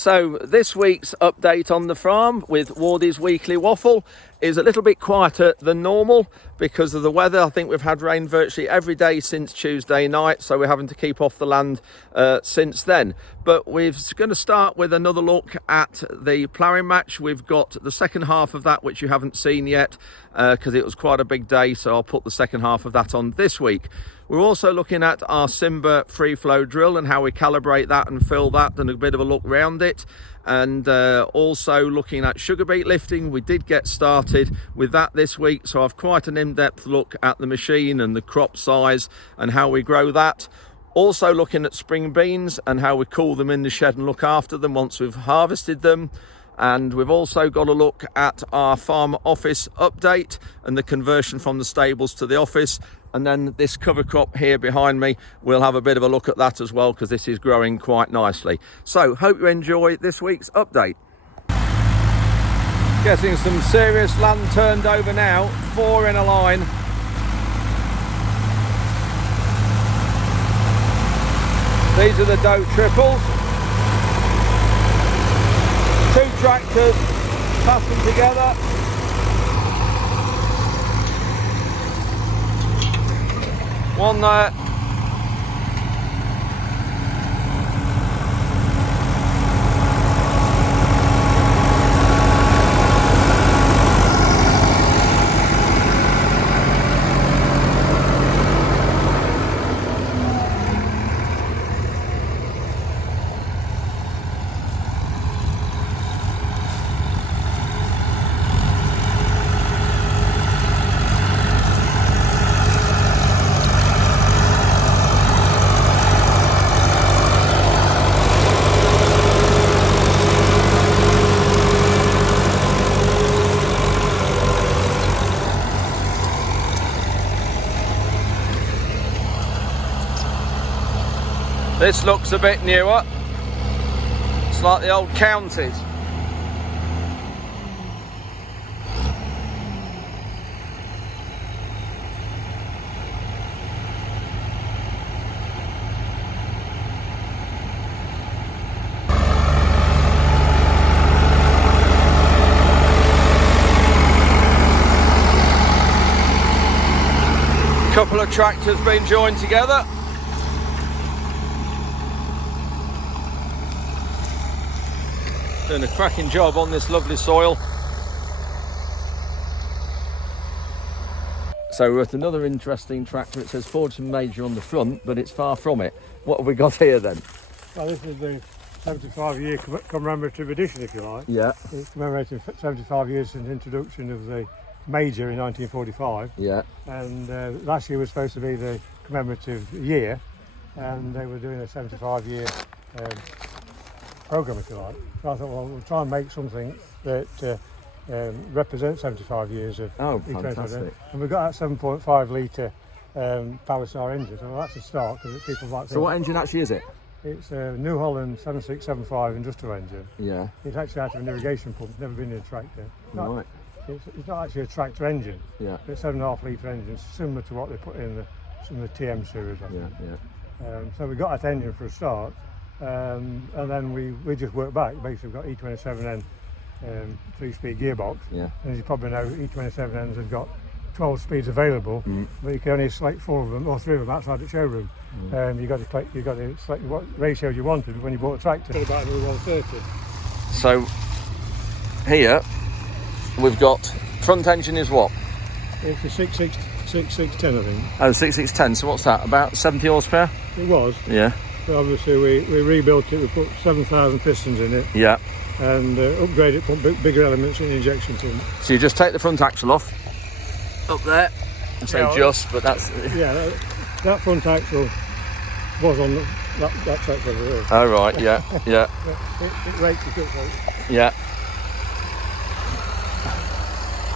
So this week's update on the farm with Wardy's Weekly Waffle is a little bit quieter than normal because of the weather. I think we've had rain virtually every day since Tuesday night, so we're having to keep off the land since then. But we're going to start with another look at the ploughing match. We've got the second half of that, which you haven't seen yet because it was quite a big day, so I'll put the second half of that on this week. We're also looking at our Simba Freeflow drill and how we calibrate that and fill that, and a bit of a look round it. And also looking at sugar beet lifting. We did get started with that this week, so I've quite an in-depth look at the machine and the crop size and how we grow that. Also looking at spring beans and how we cool them in the shed and look after them once we've harvested them. And we've also got a look at our farm office update and the conversion from the stables to the office. And then this cover crop here behind me, we'll have a bit of a look at that as well because this is growing quite nicely. So hope you enjoy this week's update. Getting some serious land turned over now, 4 in a line. These are the doe triples. 2 tractors passing together. One there. This looks a bit newer. It's like the old counties. Couple of tractors being joined together. Doing a cracking job on this lovely soil. So we're at another interesting tractor. It says Fortune Major on the front, but it's far from it. What have we got here then? Well, this is the 75-year commemorative edition, if you like. Yeah. It's commemorating 75 years since the introduction of the Major in 1945. Yeah. And last year was supposed to be the commemorative year, and they were doing a 75-year programme, if you like. So I thought, well, we'll try and make something that represents 75 years of fantastic. And we've got that 7.5 litre Power Star engine, so that's a start because people like. So what engine actually is it? It's a New Holland 7675 industrial engine. Yeah. It's actually out of an irrigation pump, it's never been in a tractor. Right. It's not actually a tractor engine. Yeah. It's 7.5 litre engine, similar to what they put in some of the TM series, I think. Yeah. So we got that engine for a start. And then we just worked back. Basically, we've got E27N 3-speed gearbox. Yeah. And as you probably know, E27Ns have got 12 speeds available, but you can only select 4 of them or 3 of them outside the showroom. You got to select what ratios you wanted when you bought a tractor. About 130. So here we've got front engine is what? It's a 6610, I think. Oh, 6610. So what's that? About 70 horsepower? It was. Yeah. But obviously we rebuilt it. We put 7,000 pistons in it. Yeah. And upgraded it, put bigger elements in the injection pump. So you just take the front axle off up there. I say but that's yeah. That front axle was on that tractor over there. Oh right, yeah, yeah. It rakes it up, right? Yeah.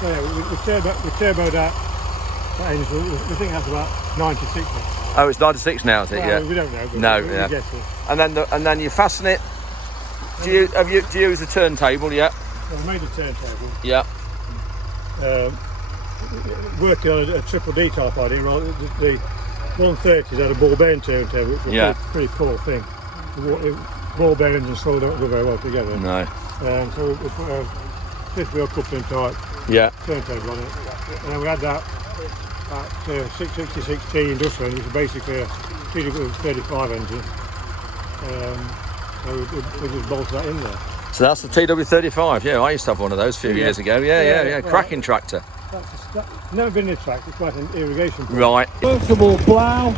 So yeah, we turboed that engine. We think that's about 96 now. Oh, it's 96 now, is it? Well, Yeah. we don't know. But No, we yeah. guess it. And then you fasten it. Do you use a turntable? Yeah. Well, we made a turntable. Yeah. Working on a triple D type idea. Right, the 130s had a ball bearing turntable, which was a pretty cool thing. ball bearings and slow don't go very well together. No. So we put a fifth wheel coupling type Yeah. turntable on it, and then we had that 666T industrial, which is basically a TW35 engine. So we just bolted that in there. So that's the TW35. Yeah, I used to have one of those a few years ago. Yeah. Well, Cracking tractor. That's never been in a tractor, it's quite an irrigation pump. Right. Workable plough,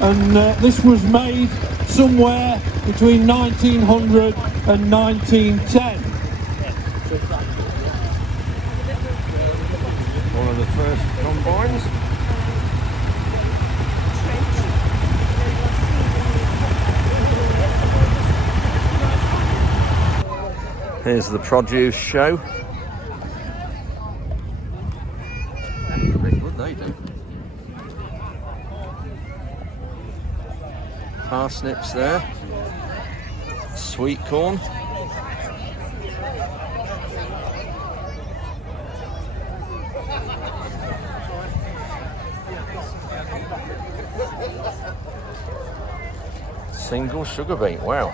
and this was made somewhere between 1900 and 1910. One of the first combines. Here's the produce show. Pretty good, they do. Parsnips there. Sweet corn. Single sugar beet, wow.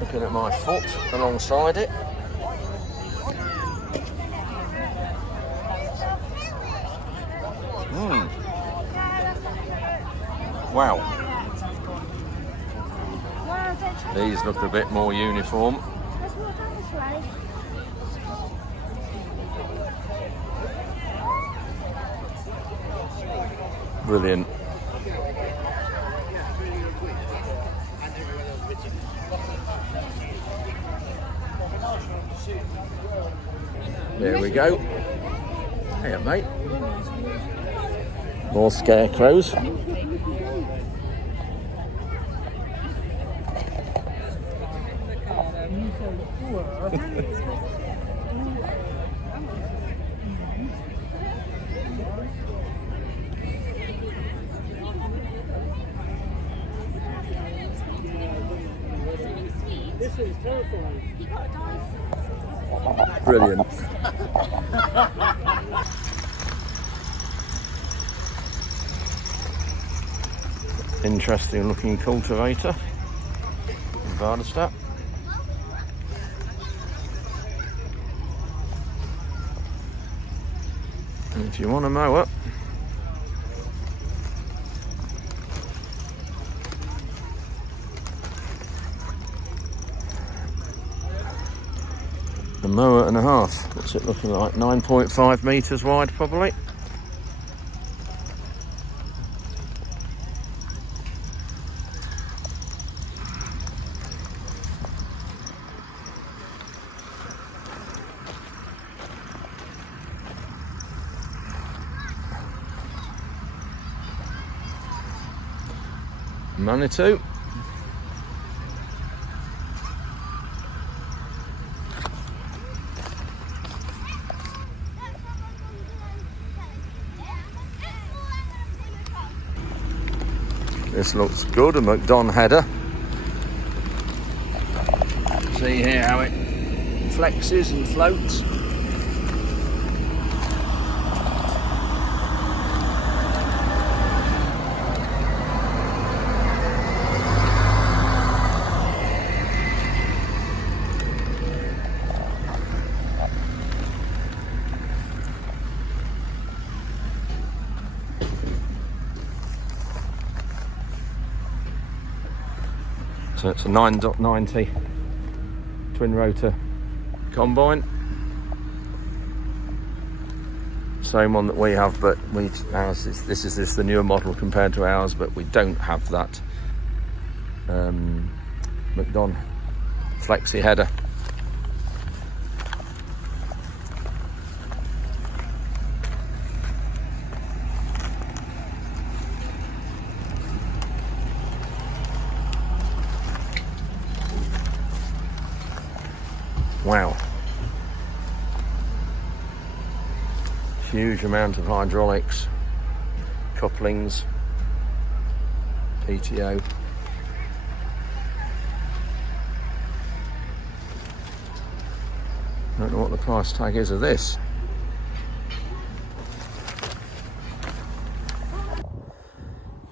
Looking at my foot alongside it. Wow. These look a bit more uniform. Brilliant. There we go. Hiya, mate. More scarecrows. This is terrifying. Brilliant. Interesting looking cultivator. Vardestad. If you want a mower, a mower and a half. What's it looking like? 9.5 metres wide, probably. Manitou. This looks good, a McDon header. See here how it flexes and floats. So it's a 9.90 twin rotor combine. Same one that we have, but this is just the newer model compared to ours, but we don't have that McDon flexi header. Wow. Huge amount of hydraulics, couplings, PTO. I don't know what the price tag is of this.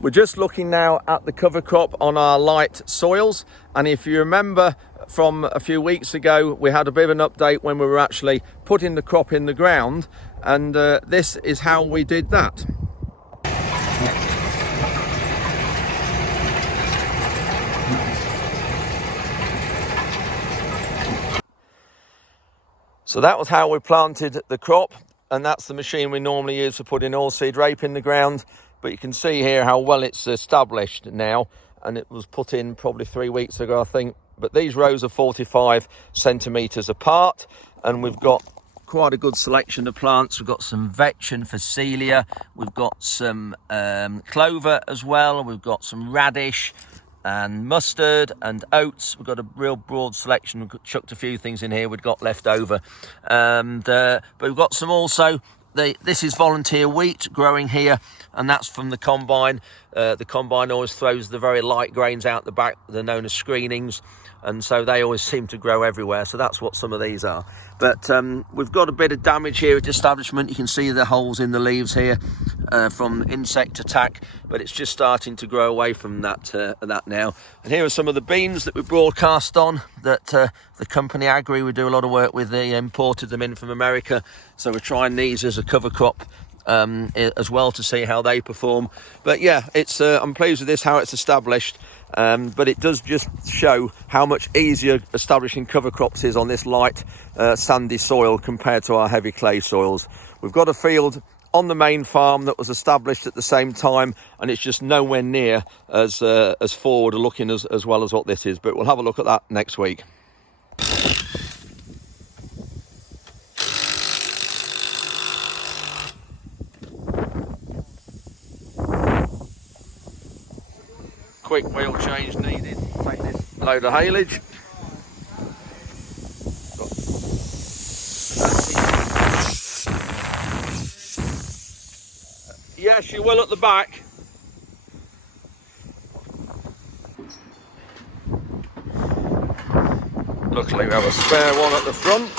We're just looking now at the cover crop on our light soils, and if you remember from a few weeks ago, we had a bit of an update when we were actually putting the crop in the ground, and this is how we did that. So that was how we planted the crop, and that's the machine we normally use for putting oilseed rape in the ground. But you can see here how well it's established now, and it was put in probably 3 weeks ago, I think. But these rows are 45 centimetres apart, and we've got quite a good selection of plants. We've got some vetch and phacelia, we've got some clover as well, we've got some radish and mustard and oats. We've got a real broad selection. We've chucked a few things in here we've got left over, and but we've got some also. This is volunteer wheat growing here, and that's from the combine. The combine always throws the very light grains out the back. They're known as screenings, and so they always seem to grow everywhere. So that's what some of these are. But we've got a bit of damage here at the establishment. You can see the holes in the leaves here from insect attack, but it's just starting to grow away from that now. And here are some of the beans that we broadcast on that the company Agri, we do a lot of work with. They imported them in from America, so we're trying these as a cover crop as well to see how they perform. But yeah, it's I'm pleased with this, how it's established, but it does just show how much easier establishing cover crops is on this light sandy soil compared to our heavy clay soils. We've got a field on the main farm that was established at the same time, and it's just nowhere near as forward looking as well as what this is, but we'll have a look at that next week. Quick wheel change needed. Take this load of haylage. Yes, you will at the back. Luckily we have a spare one at the front.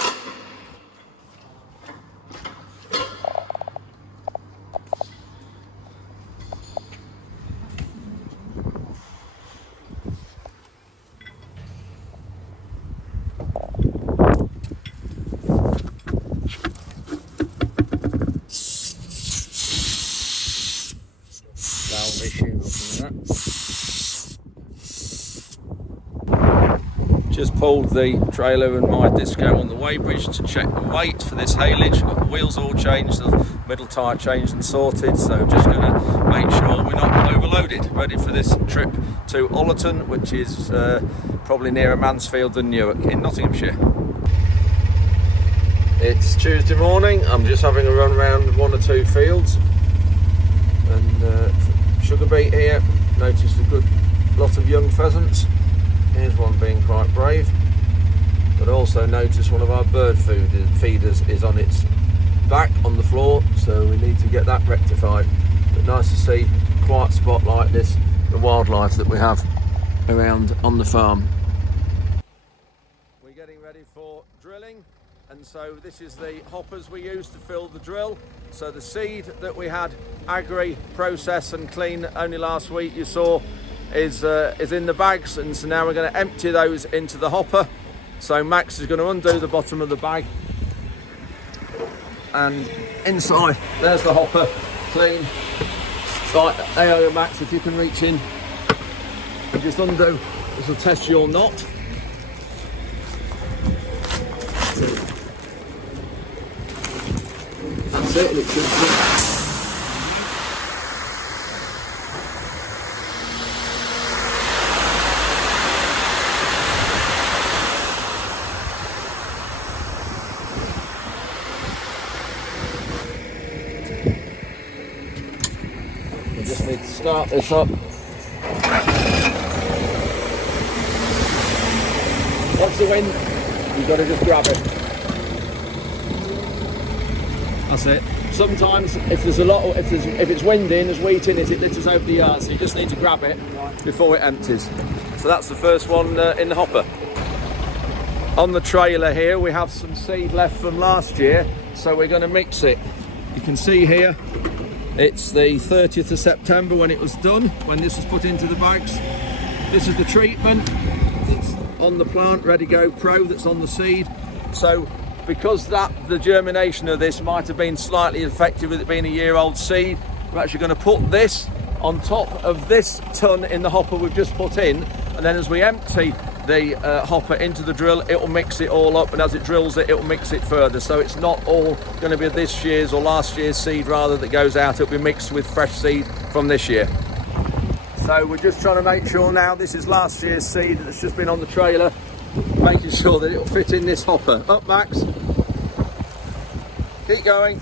Just pulled the trailer and my disco on the weighbridge to check the weight for this haylage. Got the wheels all changed, the middle tyre changed and sorted, so just going to make sure we're not overloaded. Ready for this trip to Ollerton, which is probably nearer Mansfield than Newark in Nottinghamshire. It's Tuesday morning. I'm just having a run around 1 or 2 fields, and sugar beet here. Noticed a good lot of young pheasants. Here's one being quite brave, but also notice one of our bird feeders is on its back on the floor, so we need to get that rectified. But nice to see a quiet spot like this, the wildlife that we have around on the farm. We're getting ready for drilling, and so this is the hoppers we use to fill the drill. So the seed that we had Agri process and clean only last week, you saw, is in the bags, and so now we're going to empty those into the hopper. So Max is going to undo the bottom of the bag, and inside there's the hopper, clean. Right, there you go, Max, if you can reach in and just undo. This will test your knot. That's it, and it should need to start this up. Watch the wind, you've got to just grab it. That's it. Sometimes if there's if it's windy and there's wheat in it, it litters over the yard, so you just need to grab it before it empties. So that's the first one in the hopper. On the trailer here we have some seed left from last year, so we're going to mix it. You can see here It's the 30th of September when it was done, when this was put into the bags. This is the treatment that's on the plant, Ready Go Pro, that's on the seed. So because the germination of this might have been slightly affected with it being a year-old seed, we're actually going to put this on top of this ton in the hopper we've just put in, and then as we empty the hopper into the drill, it will mix it all up, and as it drills it, it will mix it further. So it's not all going to be this year's or last year's seed rather that goes out. It'll be mixed with fresh seed from this year. So we're just trying to make sure now, this is last year's seed that's just been on the trailer, making sure that it'll fit in this hopper. Up, Max. Keep going.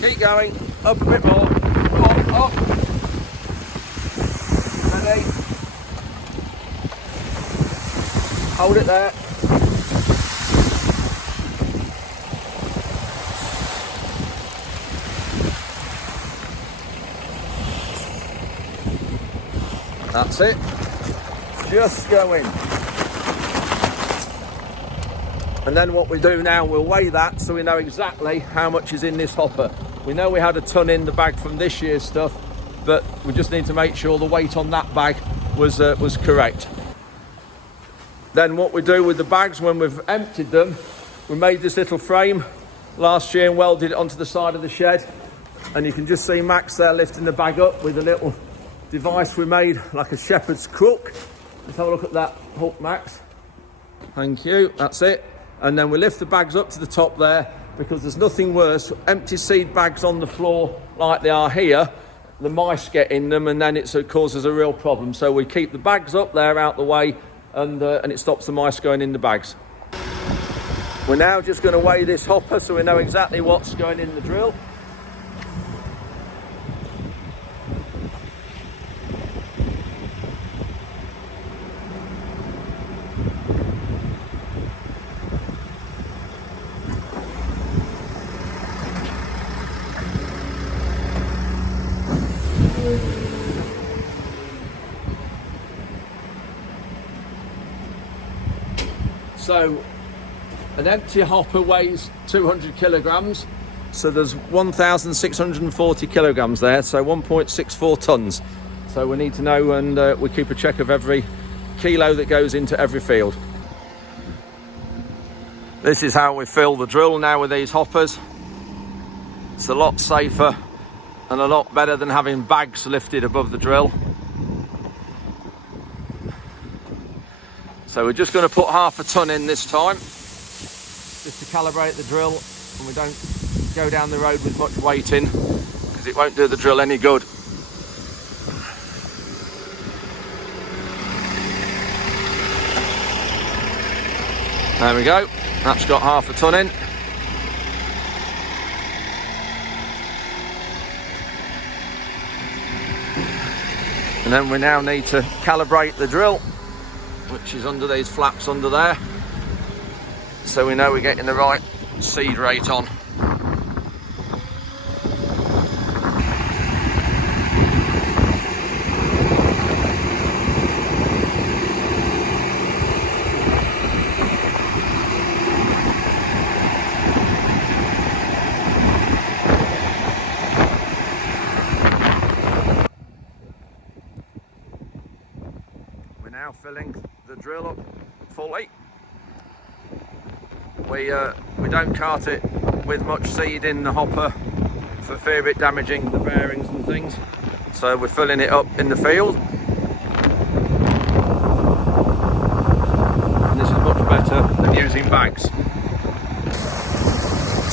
Keep going. Up a bit more. Up. Ready. Hold it there. That's it. Just go in. And then what we do now, we'll weigh that so we know exactly how much is in this hopper. We know we had a ton in the bag from this year's stuff, but we just need to make sure the weight on that bag was correct. Then what we do with the bags when we've emptied them, we made this little frame last year and welded it onto the side of the shed. And you can just see Max there lifting the bag up with a little device we made, like a shepherd's crook. Let's have a look at that hook, Max. Thank you, that's it. And then we lift the bags up to the top there, because there's nothing worse, empty seed bags on the floor like they are here, the mice get in them and then it causes a real problem. So we keep the bags up there out the way, and it stops the mice going in the bags. We're now just going to weigh this hopper so we know exactly what's going in the drill. So an empty hopper weighs 200 kilograms, so there's 1,640 kilograms there, so 1.64 tons. So we need to know, and we keep a check of every kilo that goes into every field. This is how we fill the drill now with these hoppers. It's a lot safer and a lot better than having bags lifted above the drill. So we're just going to put half a ton in this time, just to calibrate the drill, and we don't go down the road with much weight in, because it won't do the drill any good. There we go, that's got half a ton in. And then we now need to calibrate the drill, which is under these flaps under there, so we know we're getting the right seed rate on. We're now filling the drill up fully. We don't cart it with much seed in the hopper for fear of it damaging the bearings and things, so we're filling it up in the field, and this is much better than using bags.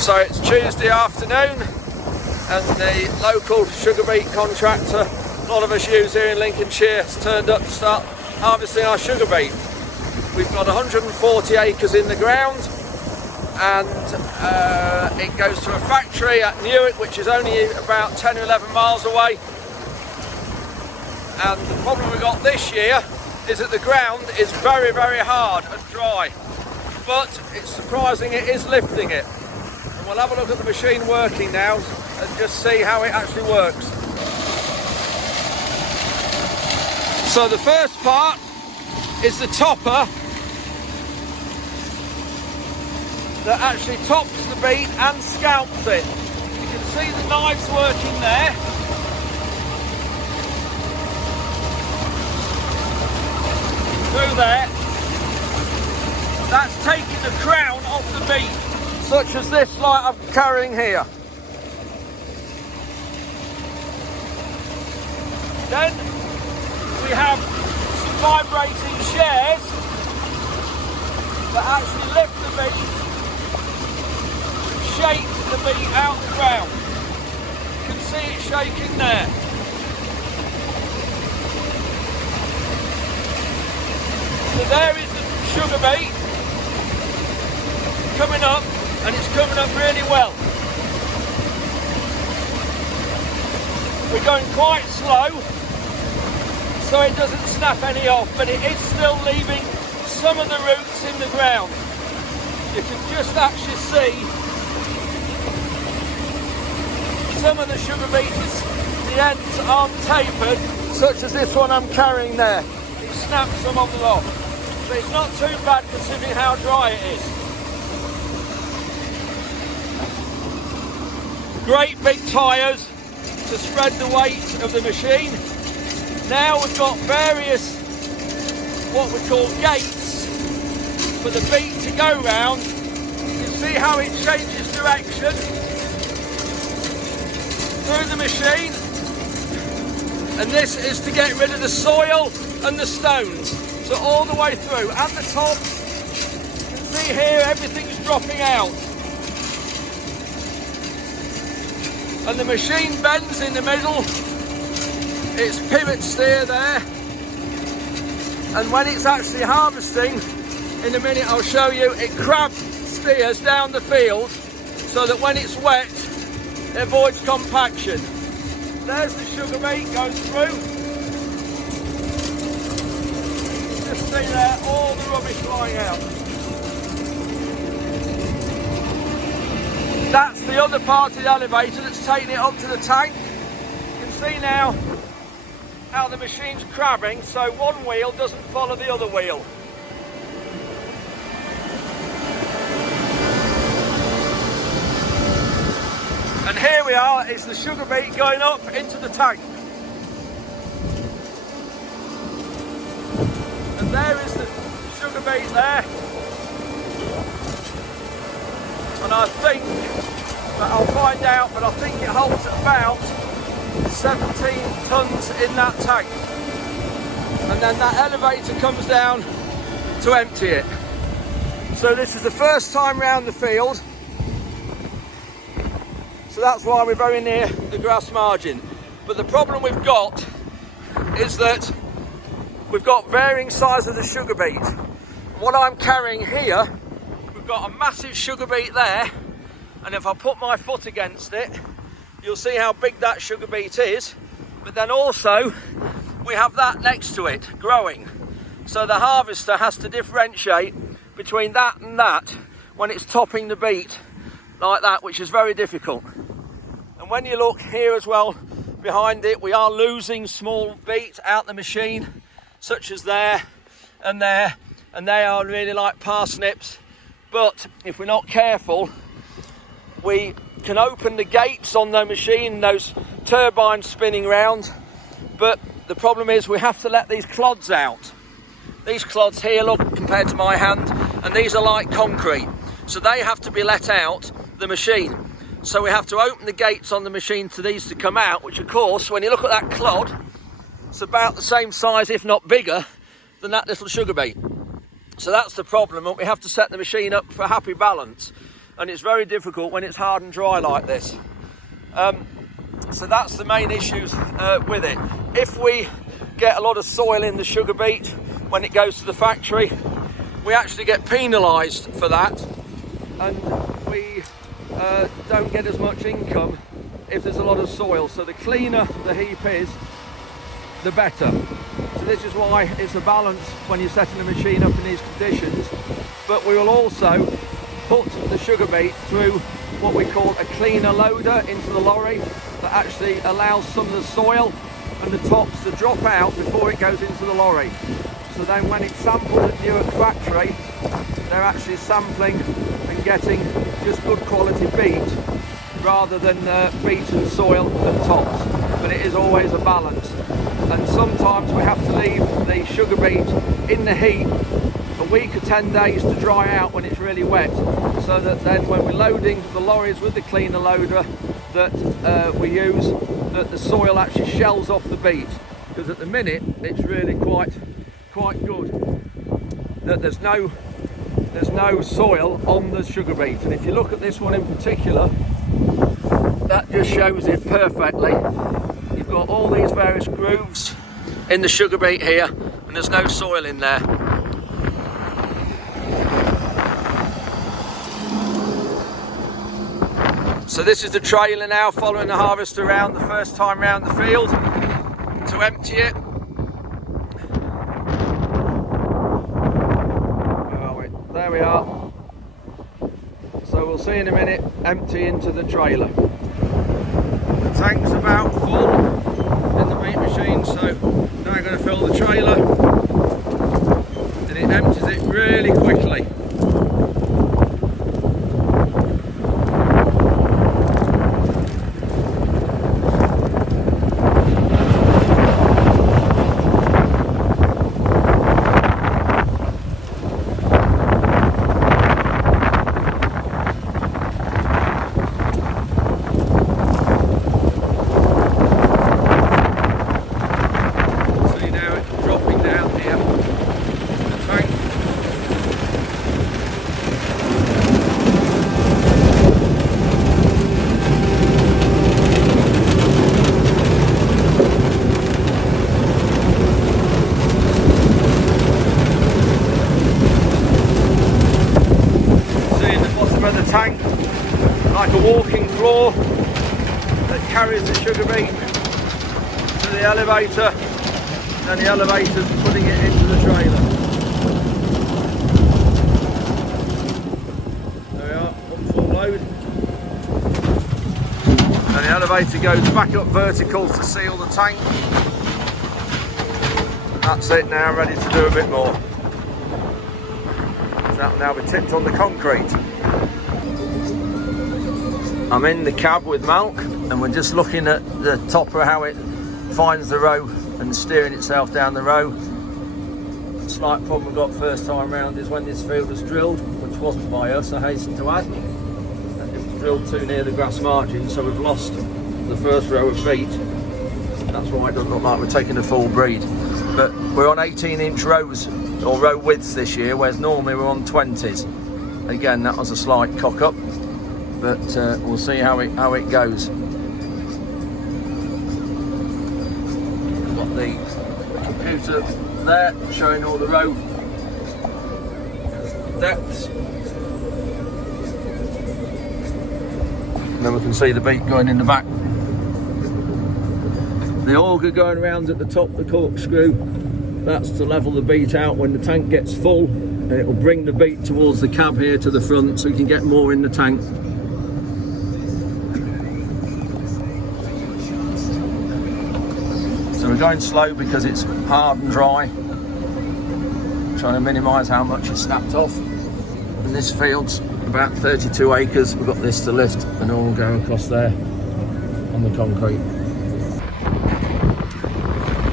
So it's Tuesday afternoon, and the local sugar beet contractor a lot of us use here in Lincolnshire has turned up to start harvesting our sugar beet. We've got 140 acres in the ground, and it goes to a factory at Newark, which is only about 10 or 11 miles away. And the problem we've got this year is that the ground is very, very hard and dry, but it's surprising it is lifting it. And we'll have a look at the machine working now and just see how it actually works. So the first part is the topper that actually tops the beet and scalps it. see the knives working there. Through there. That's taking the crown off the beet, such as this like I'm carrying here. Then we have some vibrating shares that actually lift the beet, shake the beet out the ground. You can see it shaking there. So there is the sugar beet coming up, and it's coming up really well. We're going quite slow, so it doesn't snap any off, but it is still leaving some of the roots in the ground. You can just actually see some of the sugar beets, the ends aren't tapered, such as this one I'm carrying there. It snaps some of them off. But it's not too bad considering how dry it is. Great big tyres to spread the weight of the machine. Now we've got various what we call gates for the beet to go round. You can see how it changes direction through the machine, and this is to get rid of the soil and the stones. So all the way through, and the tops, you can see here everything's dropping out. And the machine bends in the middle, it's pivot steer there, and when it's actually harvesting, in a minute I'll show you, it crab steers down the field so that when it's wet, it avoids compaction. There's the sugar beet goes through. Just see there, all the rubbish flying out. That's the other part of the elevator that's taking it up to the tank. You can see now how the machine's crabbing, so one wheel doesn't follow the other wheel. And here we are, it's the sugar beet going up into the tank. And there is the sugar beet there. And I think, but I'll find out, but I think it holds about 17 tonnes in that tank. And then that elevator comes down to empty it. So this is the first time round the field. So that's why we're very near the grass margin. But the problem we've got is that we've got varying sizes of sugar beet. What I'm carrying here, we've got a massive sugar beet there, and if I put my foot against it, you'll see how big that sugar beet is. But then also we have that next to it growing, so the harvester has to differentiate between that and that when it's topping the beet like that, which is very difficult. And when you look here as well behind it, we are losing small beet out the machine, such as there and there, and they are really like parsnips. But if we're not careful, we can open the gates on the machine, those turbines spinning round, but the problem is we have to let these clods out. These clods here, look, compared to my hand, and these are like concrete, so they have to be let out the machine. So we have to open the gates on the machine to these to come out, which of course, when you look at that clod, it's about the same size, if not bigger, than that little sugar beet. So that's the problem, and we have to set the machine up for happy balance, and it's very difficult when it's hard and dry like this. So that's the main issues with it. If we get a lot of soil in the sugar beet when it goes to the factory, we actually get penalised for that, and we don't get as much income if there's a lot of soil. So the cleaner the heap is, the better. So this is why it's a balance when you're setting the machine up in these conditions. But we will also put the sugar beet through what we call a cleaner loader into the lorry that actually allows some of the soil and the tops to drop out before it goes into the lorry. So then when it's sampled at Newark factory, they're actually sampling and getting just good quality beet rather than beet and soil at tops, but it is always a balance. And sometimes we have to leave the sugar beet in the heat a week or 10 days to dry out when it's really wet, so that then when we're loading the lorries with the cleaner loader that we use, that the soil actually shells off the beet, because at the minute it's really quite good that there's no soil on the sugar beet. And if you look at this one in particular, that just shows it perfectly. You've got all these various grooves in the sugar beet here, and there's no soil in there. So this is the trailer now following the harvest around the first time round the field to empty it. Where are we? There we are. So we'll see in a minute empty into the trailer. The tank's about full in the beet machine, so now I'm going to fill the trailer, and it empties it really quickly. Tank like a walking floor that carries the sugar beet to the elevator, and the elevator's putting it into the trailer. There we are, up full load, and the elevator goes back up vertical to seal the tank. That's it now, ready to do a bit more. So that will now be tipped on the concrete. I'm in the cab with Malk, and we're just looking at the topper, how it finds the row and steering itself down the row. The slight problem we got first time round is when this field was drilled, which wasn't by us, I hasten to add. It was drilled too near the grass margin, so we've lost the first row of beet. That's why it doesn't look like we're taking a full breed. But we're on 18-inch rows, or row widths this year, whereas normally we're on 20s. Again, that was a slight cock up, but we'll see how it goes. Got the computer there showing all the row depths, and then we can see the beet going in the back. The auger going around at the top, the corkscrew, that's to level the beet out when the tank gets full, and it will bring the beet towards the cab here to the front so you can get more in the tank. So we're going slow because it's hard and dry, trying to minimise how much is snapped off. And this field's about 32 acres. We've got this to lift, and all will go across there on the concrete.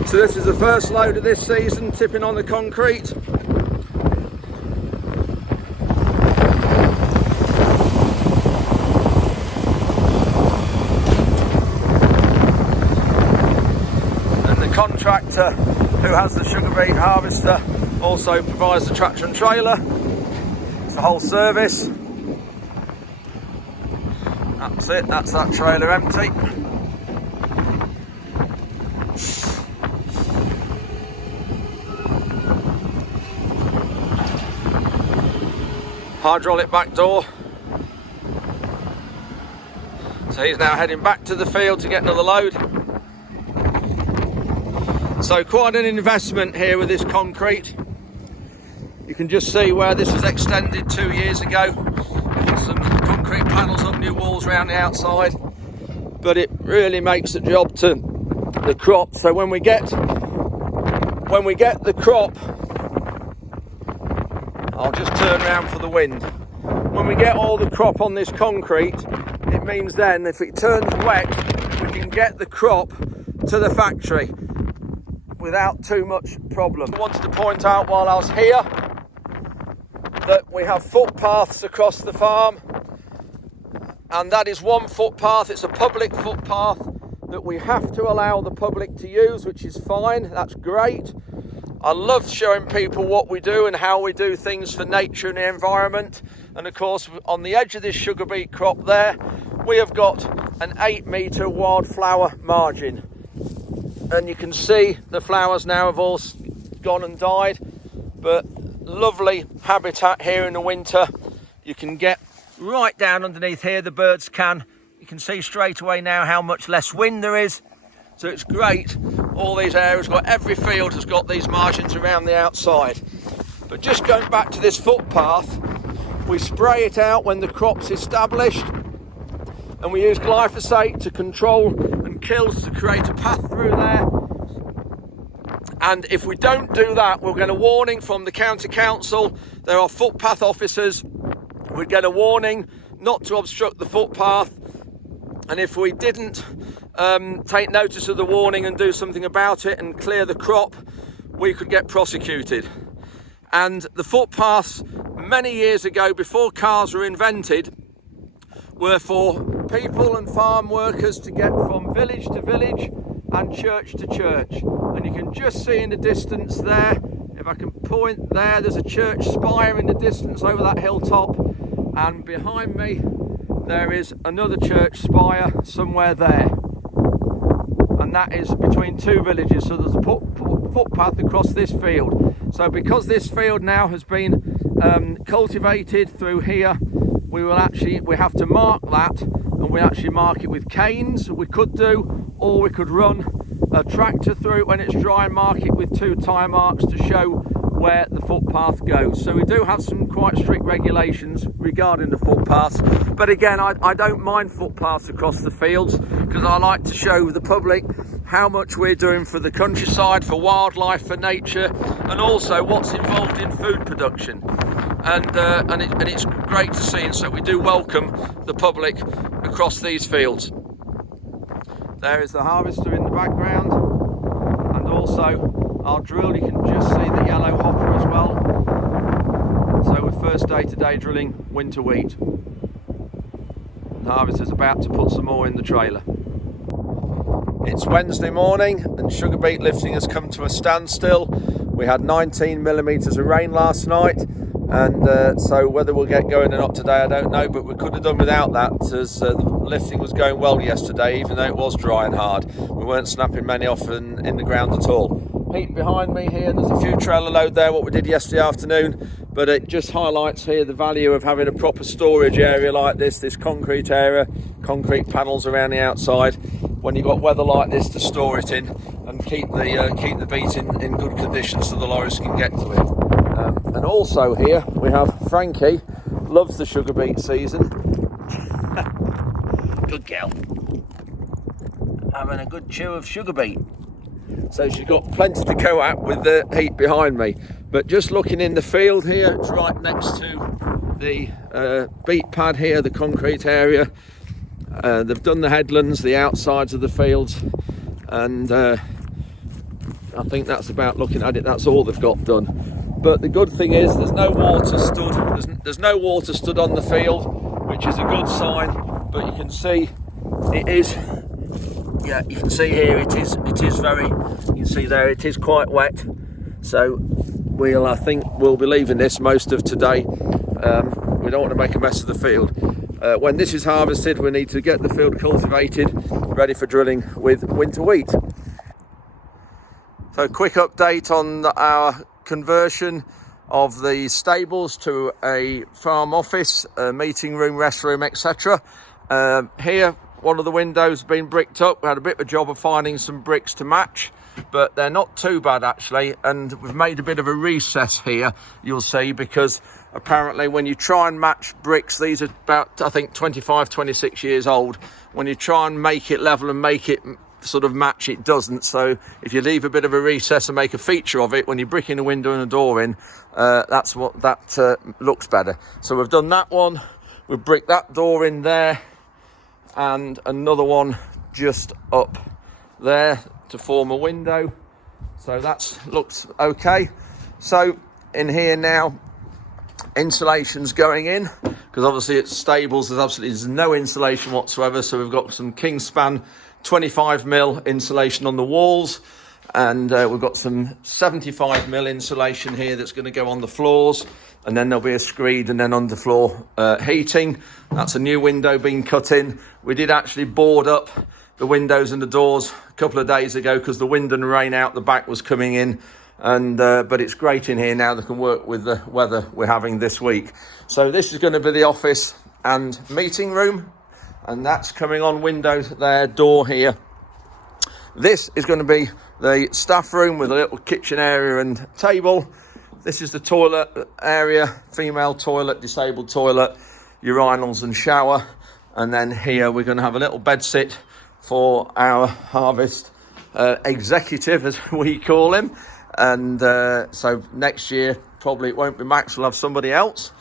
So this is the first load of this season, tipping on the concrete. And the contractor who has the sugar beet harvester also provides the tractor and trailer. It's the whole service. That's it, that's that trailer empty. Hydraulic back door. So he's now heading back to the field to get another load. So quite an investment here with this concrete. You can just see where this was extended 2 years ago. Put some concrete panels up, new walls around the outside, but it really makes the job to the crop. So when we get the crop, I'll just turn around for the wind. When we get all the crop on this concrete, it means then if it turns wet, we can get the crop to the factory without too much problem. I wanted to point out while I was here that we have footpaths across the farm, and that is one footpath. It's a public footpath that we have to allow the public to use, which is fine, that's great. I love showing people what we do and how we do things for nature and the environment. And of course, on the edge of this sugar beet crop there, we have got an 8-metre wildflower margin. And you can see the flowers now have all gone and died, but lovely habitat here in the winter. You can get right down underneath here, the birds can. You can see straight away now how much less wind there is. So it's great. All these areas, every field has got these margins around the outside. But just going back to this footpath, we spray it out when the crop's established, and we use glyphosate to control and kills to create a path through there. And if we don't do that, we'll get a warning from the county council. There are footpath officers. We'd get a warning not to obstruct the footpath. And if we didn't take notice of the warning and do something about it and clear the crop, we could get prosecuted. And the footpaths many years ago, before cars were invented, were for people and farm workers to get from village to village and church to church. And you can just see in the distance there, if I can point there, there's a church spire in the distance over that hilltop, and behind me there is another church spire somewhere there, and that is between two villages. So there's a footpath across this field. So because this field now has been cultivated through here, we have to mark that, and we actually mark it with canes. We could do, or we could run a tractor through it when it's dry and mark it with 2 tire marks to show where the footpath goes. So we do have some quite strict regulations regarding the footpaths, but again, I don't mind footpaths across the fields, because I like to show the public how much we're doing for the countryside, for wildlife, for nature, and also what's involved in food production. And it's great to see, and so we do welcome the public across these fields. There is the harvester in the background, and also our drill. You can just see the yellow hopper as well. So we're first day today drilling winter wheat. The harvester's about to put some more in the trailer. It's Wednesday morning and sugar beet lifting has come to a standstill. We had 19 millimetres of rain last night, and so whether we'll get going or not today I don't know, but we could have done without that, as the lifting was going well yesterday, even though it was dry and hard. We weren't snapping many off in the ground at all. Heat behind me here, there's a few trailer load there, what we did yesterday afternoon, but it just highlights here the value of having a proper storage area like this concrete area, concrete panels around the outside, when you've got weather like this to store it in and keep the beet in good condition so the lorries can get to it. And also here we have Frankie, loves the sugar beet season. Good girl. Having a good chew of sugar beet. So she's got plenty to go at with the heat behind me. But just looking in the field here, it's right next to the beet pad here, the concrete area. They've done the headlands, the outsides of the fields, and I think that's about, looking at it, that's all they've got done. But the good thing is there's no water stood. There's no water stood on the field, which is a good sign. But you can see it is. Yeah, you can see here it is very. You can see there it is quite wet. So I think we'll be leaving this most of today. We don't want to make a mess of the field. When this is harvested, we need to get the field cultivated, ready for drilling with winter wheat. So quick update on our conversion of the stables to a farm office, a meeting room, rest room, etc. Here, one of the windows has been bricked up. We had a bit of a job of finding some bricks to match, but they're not too bad actually, and we've made a bit of a recess here, you'll see, because apparently when you try and match bricks, these are about, I think, 25, 26 years old. When you try and make it level and make it sort of match, it doesn't. So if you leave a bit of a recess and make a feature of it, when you're bricking a window and a door in, that's what that looks better. So we've done that one, we've bricked that door in there, and another one just up there to form a window. So that looks okay. So in here now, insulation's going in, because obviously it's stables, there's no insulation whatsoever. So we've got some Kingspan 25mm insulation on the walls, and we've got some 75mm insulation here that's going to go on the floors, and then there'll be a screed and then underfloor heating. That's a new window being cut in. We did actually board up the windows and the doors a couple of days ago because the wind and rain out the back was coming in, and but it's great in here now. They can work with the weather we're having this week. So this is going to be the office and meeting room, and that's coming on windows there, door here. This is going to be the staff room with a little kitchen area and table. This is the toilet area, female toilet, disabled toilet, urinals and shower. And then here we're going to have a little bed sit for our harvest executive, as we call him. And so next year, probably it won't be Max, we'll have somebody else.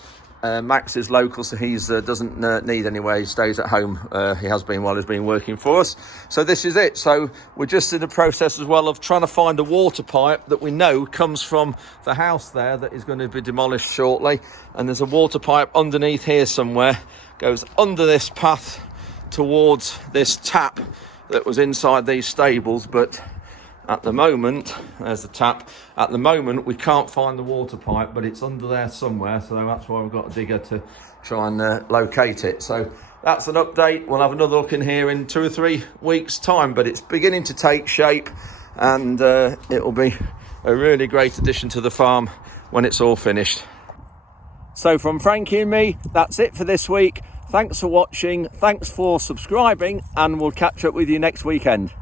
Max is local, so he doesn't need anywhere. He stays at home. He has been while he's been working for us. So this is it. So we're just in the process as well of trying to find a water pipe that we know comes from the house there that is going to be demolished shortly. And there's a water pipe underneath here somewhere, goes under this path towards this tap that was inside these stables. But at the moment, there's the tap. At the moment, we can't find the water pipe, but it's under there somewhere. So that's why we've got a digger to try and locate it. So that's an update. We'll have another look in here in 2 or 3 weeks' time, but it's beginning to take shape, and it will be a really great addition to the farm when it's all finished. So from Frankie and me, that's it for this week. Thanks for watching. Thanks for subscribing, and we'll catch up with you next weekend.